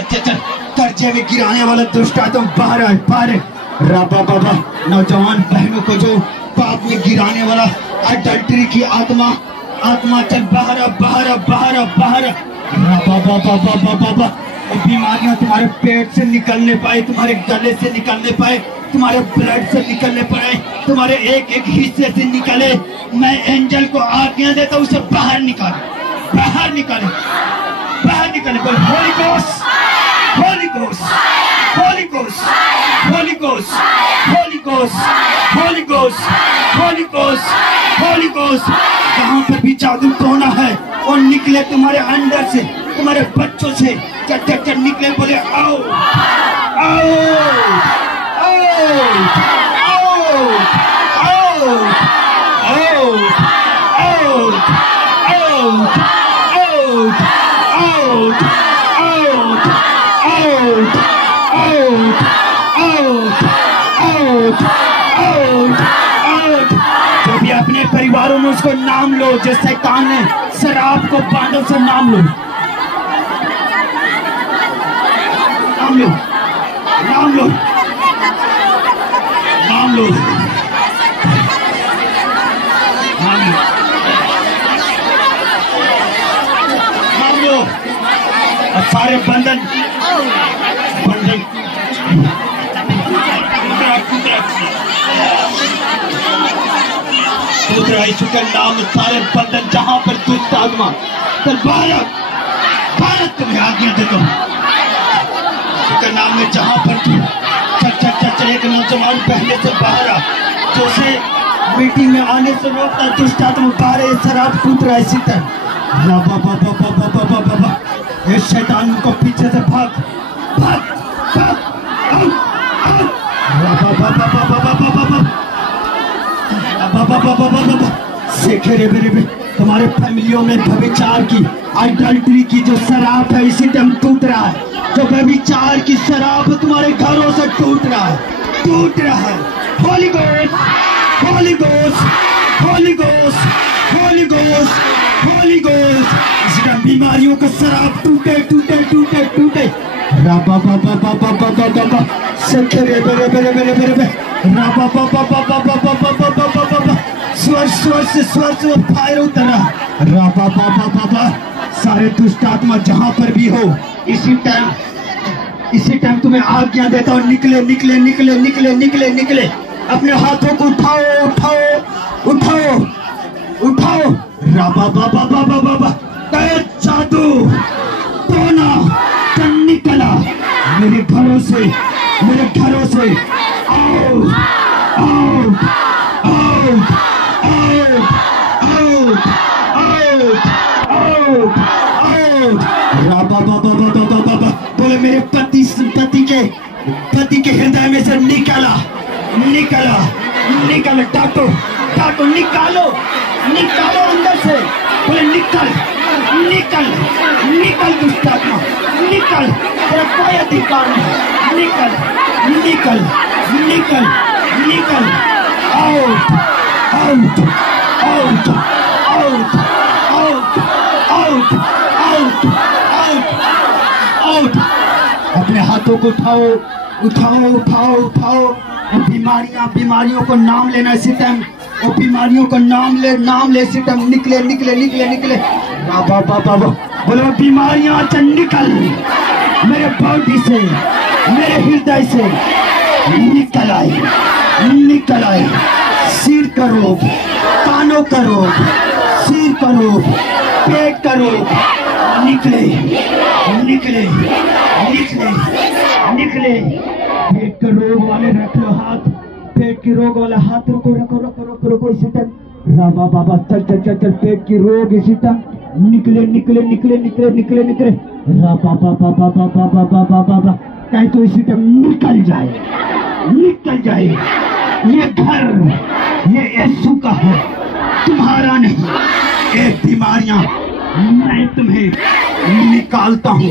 चल चल चल, कर्जे में गिराने वाला दुष्ट आत्मा बाहर आए, बाहर है। राबा बाबा नौजवान बहनों को जो पाप में गिराने वाला अडल्ट्री की आत्मा, आत्मा चल बाहर, बाहर, बाहर, बाहर। राबा बाबा बाबा बाबा, बीमारियां तुम्हारे पेट से निकलने पाए, तुम्हारे गले से निकलने पाए, तुम्हारे ब्लड से निकलने पाए, तुम्हारे एक एक हिस्से से निकले। मैं एंजल को आज्ञा देता हूँ उसे बाहर निकाले, बाहर निकाले, बाहर निकाले। बोल Holi ghost, Holi ghost, Holi ghost, Holi ghost, Holi ghost, Holi ghost, Holi ghost, Holi ghost. कहाँ पर भी जादू टोना है और निकले तुम्हारे अंदर से, तुम्हारे बच्चों से, चल चल चल निकले। बोले आओ आओ तो भी अपने परिवारों में उसको नाम लो, जो शैतान है शराब को बांधो से नाम लो, नाम लो, नाम लो, नाम लो, नाम लो, नाम लो। और सारे बंधन बंधन यीशु के नाम में सारे बंधन, जहां पर दुष्ट आत्मा, तो भारत भारत तुम्हें आज्ञा देता हूं के नाम में, जहां पर तू चल चल चल चल। एक नौजवान पहले से बाहर आ, जो उसे मीटिंग में आने से रोकता, दुष्ट आत्मा बाहर है, शराब कूद रहा है इसी तरह। बाबा बाबा बाबा बाबा बाबा, ये शैतान को पीछे से भाग भाग भाग, आओ आओ। बाबा बाबा बाबा बाबा बाबा बाबा बाबा बाबा, सेखे रे मेरे में तुम्हारे फैमिलियों में व्यभिचार की, आइडल्ट्री की जो शराब है इसी टाइम टूट रहा है। जो व्यभिचार की शराब तुम्हारे घरों से टूट रहा है, टूट रहा है। Holi ghost, Holi ghost, Holi ghost, Holi ghost, Holi ghost. इसी टाइम बीमारियों का शराब टूटे टूटे टूटे टूटे। राबा बाबा बाबा बाबा बाबा, सेखे रे मेरे मेरे मेरे मेरे में, राबा बाबा बाबा बाबा बाबा बाबा बाबा, स्वर स्वर से फायर उतरा। राबा बाबा बाबा, सारे दुष्ट आत्मा जहां पर भी हो, इसी टाइम तुम्हें आज्ञा देता हूँ, निकले निकले निकले निकले निकले निकले। अपने हाथों को उठाओ उठाओ उठाओ उठाओ। राबा बाबा बाबा बाबा, जादू टोना निकला मेरे घरों से, मेरे घरों से। आओ आओ आओ आओ आओ आओ आओ। राबा बाबा बाबा बाबा, बोले मेरे पति के हृदय में से निकला निकला निकल, टाटो टाटो, निकालो निकालो अंदर से। बोले निकल निकल निकल, दुष्ट आत्मा निकल, तेरा कोई अधिकार नहीं, निकल निकल निकल निकल। Out out out out out out out out out. अपने हाथों को उठाओ उठाओ उठाओ उठाओ। बीमारियों को नाम लेना इसी टाइम, और बीमारियों का नाम ले इसी टाइम। निकले निकले निकले निकले। बाबा बाबा बोलो बीमारियां चल निकल मेरे बॉडी से, मेरे हृदय से निकल आए, निकल आए। सिर का रोग, कानों का रोग, सिर का रोग, पेट का रोग, निकले निकले निकले निकले। पेट के रोग वाले रख लो हाथ, पेट की रोग वाला हाथ रुको रखो रखो रखो रखो इसी टाइम। राबा बाबा चल चल चल चल, पेट की रोग इसी टाइम। निकले निकले निकले निकले निकले निकले। राबा बाबा बाबा बाबा बाबा बाबा, कहीं तो इसी टाइम निकल जाए, निकल जाए। ये घर ये यीशु का है, तुम्हारा नहीं। ये बीमारियां मैं तुम्हें निकालता हूँ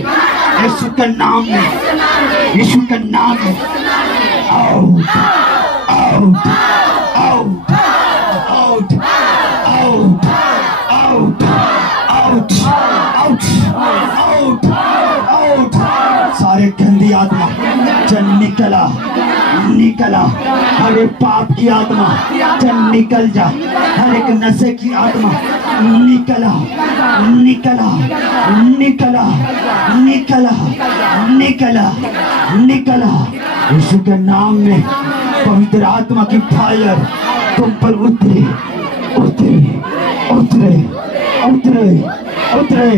यीशु के नाम में, यीशु के नाम में। Out out out out out out out out out out. सारे गंदी आत्मा चल निकला, निकला। हर एक पाप की आत्मा चल निकल जा, हर एक नशे की आत्मा निकला, निकला, निकला, निकला, निकला, निकला। यीशु के नाम में पवित्र आत्मा की फायर तुम पर उतरे, उतरे, उतरे, उतरे, उतरे।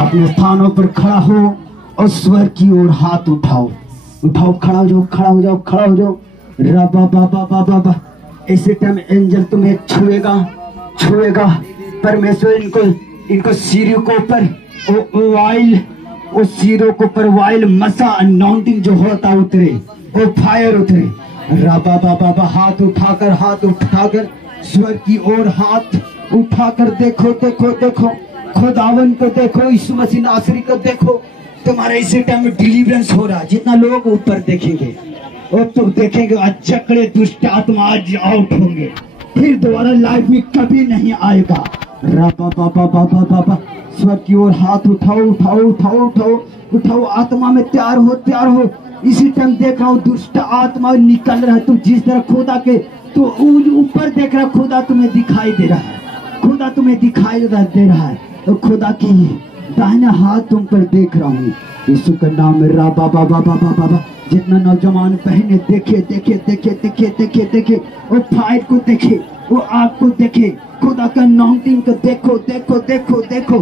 अपने स्थानों पर खड़ा हो और स्वर की ओर हाथ उठाओ, उठाओ, खड़ा हो जाओ, खड़ा हो जाओ, खड़ा हो जाओ। रबा बाबा बाबा बा। इसी टाइम एंजल तुम्हें छुएगा, छुएगा। परमेश्वर इनको सिरों के ऊपर वाइल, वो सिरों के ऊपर वाइल मसा अनाउंटिंग जो होता उतरे, वो फायर उतरे। रबा बाबा बा। हाथ उठाकर स्वर की ओर हाथ उठाकर देखो, देखो, देखो खुदावन को देखो, यीशु मसीह नासरी को देखो। तुम्हारे इसी टाइम में डिलीवरेंस हो रहा है। जितना लोग ऊपर देखेंगे और तो देखेंगे आज जकड़े दुष्ट आत्मा आज आउट होंगे, फिर दोबारा लाइफ में कभी नहीं आएगा। रबा बाबा बाबा बाबा। स्वर की ओर हाथ उठाओ, उठाओ, उठाओ, उठाओ, उठाओ। आत्मा में तैयार हो, तैयार हो। इसी टाइम देख रहा हूँ दुष्ट आत्मा निकल रहा है। तुम जिस तरह खुदा के तो ऊपर देख रहा, खुदा तुम्हें दिखाई दे रहा है, खुदा तुम्हें दिखाई दे रहा है। तो खुदा की दाहिने हाथ तुम पर देख रहा हूँ। यीशु का नाम में राबा बाबा बाबा बाबा। जितना नौजवान बहने देखे, देखे, देखे, देखे, देखे, देखे, वो फायर को देखे, वो आग को देखे, खुदा का नाउंटिंग को देखो, देखो, देखो, देखो।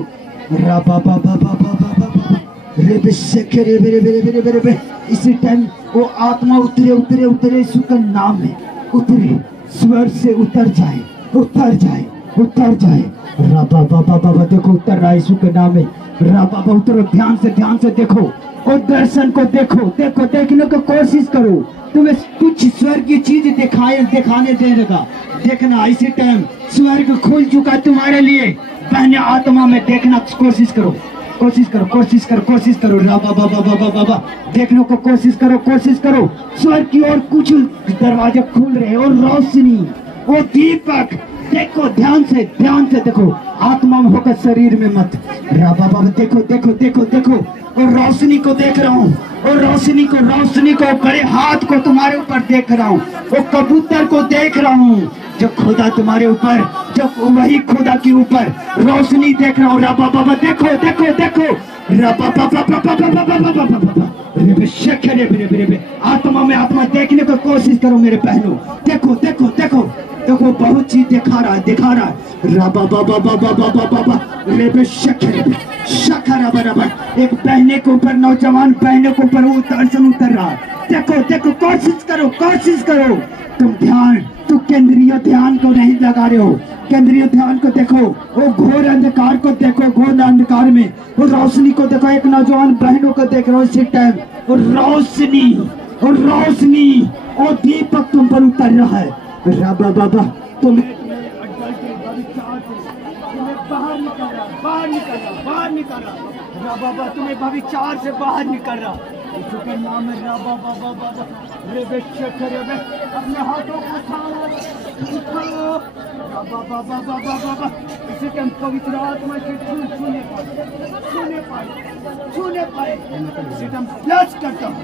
राबा बाबा बाबा बाबा रेबे शेखे रेबे रेबे रेबे रेबे रेबे। इसी टाइम वो आत्मा उतरे, उतरे, उतरे। यीशु का नाम में उतरे, स्वर से उतर जाए, उतर जाए, उतर जाए। राबा बाबा बाबा देखो उतर रहा है यीशु के नाम में। राबा बाबा उतरो, ध्यान से देखो और दर्शन को देखो, देखो, देखने को कोशिश करो। तुम्हें कुछ स्वर्ग की चीज दिखाने देगा। देखना इसी टाइम स्वर्ग खुल चुका तुम्हारे लिए। पहले आत्मा में देखना कोशिश करो, कोशिश करो, कोशिश करो, कोशिश करो। राबा बाबा बाबा बाबा देखने को कोशिश करो, कोशिश करो। स्वर्ग की ओर कुछ दरवाजे खुल रहे और रोशनी, वो दीपक देखो, ध्यान से देखो। आत्मा में होकर शरीर में मत। राबा बाबा देखो, देखो, देखो, देखो। और रोशनी को देख रहा हूँ, और रोशनी को बड़े हाथ को तुम्हारे ऊपर देख रहा हूँ। वो कबूतर को देख रहा हूँ जो खुदा तुम्हारे ऊपर, जो वही खुदा के ऊपर रोशनी देख रहा हूँ। राबा बाबा देखो, देखो, देखो। राबा बाबा बाबा बाबा बाबा बाबा। आत्मा में आत्मा देखने को कोशिश करो मेरे बहनों। देखो, देखो, देखो, देखो बहुत चीज दिखा रहा है। राबा बाबा बाबा बाबा बाबा रेबे शखरा बराबर। एक बहने के ऊपर, नौजवान बहने के ऊपर वो दर्शन उतर रहा है। देखो, देखो, कोशिश करो, कोशिश करो। तुम केंद्रीय ध्यान को नहीं लगा रहे हो। केंद्रीय ध्यान को देखो, वो घोर अंधकार को देखो, घोर अंधकार में वो रोशनी को देखो। एक नौजवान बहनों को देख रहा हूँ इसी टाइम। और रोशनी, और रोशनी और दीपक तुम पर उतर रहा है। राबा बाबा तुम्हें बाहर निकल रहा, बाहर निकल रहा, बाहर निकल रहा। राबा बाबा तुम्हें भविचार से बाहर निकल रहा। यीशु का नाम है। राबा बाबा बाबा रेबे शेखर रेबे। अपने हाथों को उठाओ, उठाओ। राबा बाबा बाबा बाबा। इसी टाइम पवित्र आत्मा से छूने पाए। इसी टाइम ब्लेस करता हूँ,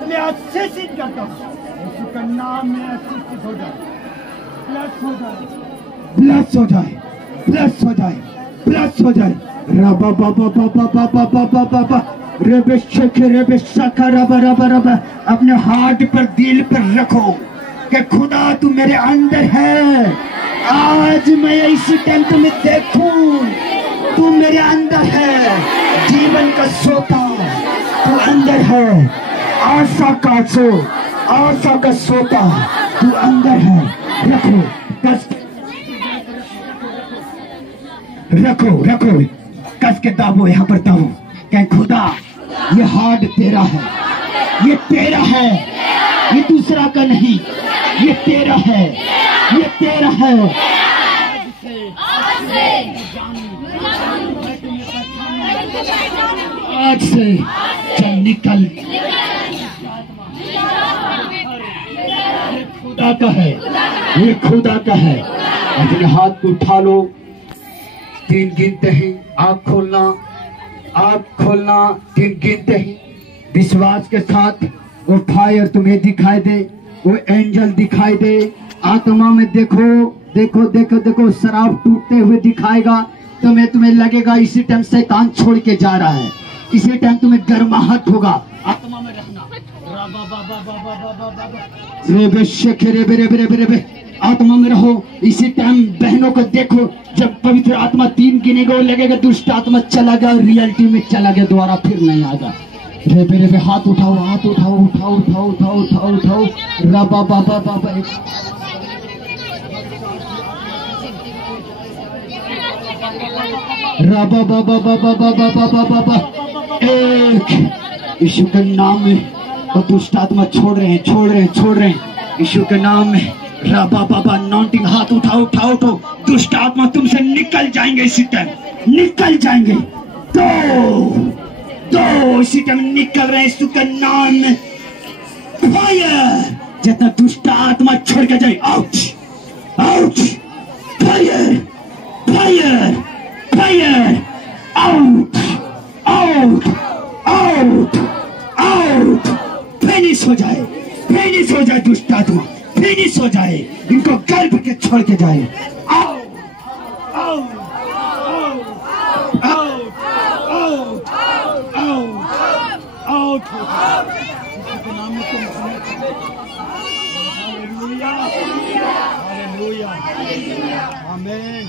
तुम्हें आशीषित करता हूँ। यीशु का नाम में आशीषित हो जाए, ब्लेस हो जाए, ब्लेस हो जाए, ब्लेस हो जाए, ब्लेस हो जाए। राबा बाबा बाबा बाबा बाबा बाबा रेबे शेखे रेबे शाखा रबा रबा रबा। अपने हार्ट पर, दिल पर रखो कि खुदा तू मेरे अंदर है। आज मैं इसी टाइम तुम्हें देखूं, तू मेरे अंदर है। जीवन का सोता तू अंदर है। आशा का सोता तू अंदर है। रखो, रखो, रखो, कस के दाबो, यहाँ पर दाबो। क्या खुदा ये हार्ट तेरा है, ये तेरा है, ये दूसरा का नहीं, ये तेरा है, ये तेरा है। आज से चल निकल। खुदा का है, ये खुदा का है। अपने हाथ को उठा लो। 3 गिनते हैं। आँख खोलना, 3 गिनते हैं। विश्वास के साथ वो फायर तुम्हें दिखाई दे, वो एंजल दिखाई दे। आत्मा में देखो देखो देखो देखो, शराब टूटते हुए दिखाएगा। तुम्हें लगेगा इसी टाइम शैतान छोड़ के जा रहा है, इसी टाइम तुम्हें गर्माहट होगा। आत्मा में रहना। आत्मा में रहो, इसी टाइम बहनों को देखो। जब पवित्र आत्मा 3 गिनेगा, लगेगा दुष्ट आत्मा चला गया, रियलिटी में चला गया, दोबारा फिर नहीं आएगा। रे हाथ उठाओ, हाथ उठाओ, उठाओ उठाओ उठाओ उठाओ उठाओ। रबा बाबा बाबा रबा बाबा बाबा बाबा बाबा बाबा। एक यीशु के नाम में वो दुष्ट आत्मा छोड़ रहे हैं, छोड़ रहे हैं, छोड़ रहे हैं यीशु के नाम में। रबा बाबा नॉन्टिंग, हाथ उठाओ उठाओ उठाओ। दुष्ट आत्मा तुमसे निकल जाएंगे, इसी टाइम निकल जाएंगे। दो इसी टाइम निकल रहे हैं यीशु के नाम में। फायर, जितना दुष्ट आत्मा छोड़ के जाए, out out. Fire fire fire, out out out out. Finish हो जाए, फिनिश हो जाए दुष्ट आत्मा, फिनिश हो जाए, इनको गर्भ के छोड़ के जाए। आओ आओ आओ आओ आओ आओ। हालेलुया हालेलुया आमीन।